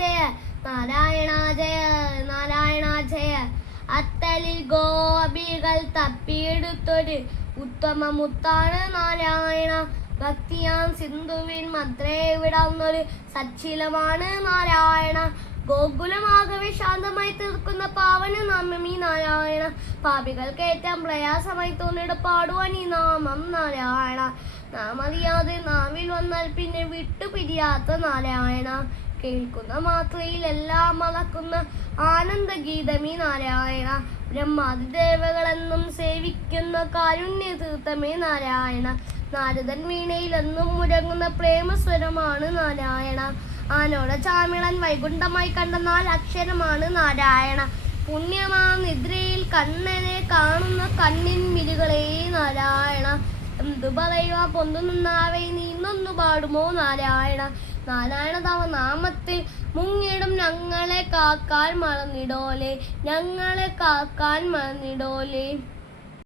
ജയ നാരായണ ജയ നാരായണ ജയ. അത്തലിൽ ഗോപികൾ തപ്പിയെടുത്തൊരു ഉത്തമ മുത്താണ് നാരായണ. ഭക്തിയാം സിന്ധുവിൻ മദ്രേ വിടാവുന്നൊരു സച്ചിലമാണ് നാരായണ. ഗോകുലമാകവെ ശാന്തമായി തീർക്കുന്ന പാവന നാമം ഈ നാരായണ. പാപികൾക്ക് ഏറ്റവും പ്രയാസമായി തോന്നിയിട്ട് പാടുവാൻ ഈ നാമം നാരായണ. നാം അറിയാതെ നാവിൽ വന്നാൽ പിന്നെ വിട്ടുപിരിയാത്ത നാരായണ. കേൾക്കുന്ന മാത്രയിൽ എല്ലാം മറക്കുന്ന ആനന്ദഗീതമീ നാരായണ. ബ്രഹ്മാതിദേവകളെന്നും സേവിക്കുന്ന കാരുണ്യ തീർത്ഥമേ നാരായണ. നാരദൻ വീണയിലെന്നും മുഴങ്ങുന്ന പ്രേമസ്വരമാണ് നാരായണ. ആനോട ചാമിളൻ വൈകുണ്ഠമായി കണ്ട 4 അക്ഷരമാണ് നാരായണ. പുണ്യമാ നിദ്രയിൽ കണ്ണനെ കാണുന്ന കണ്ണിൻ മിഴികളേ നാരായണ. എന്തു പറയുക പൊന്തുനിന്നാവേ നീന്നൊന്നു പാടുമോ നാരായണ. നാരായണ തവ നാമത്തിൽ മുങ്ങിടും ഞങ്ങളെ കാക്കാൻ മറന്നിടോലേ, ഞങ്ങളെ കാക്കാൻ മറന്നിടോലേ.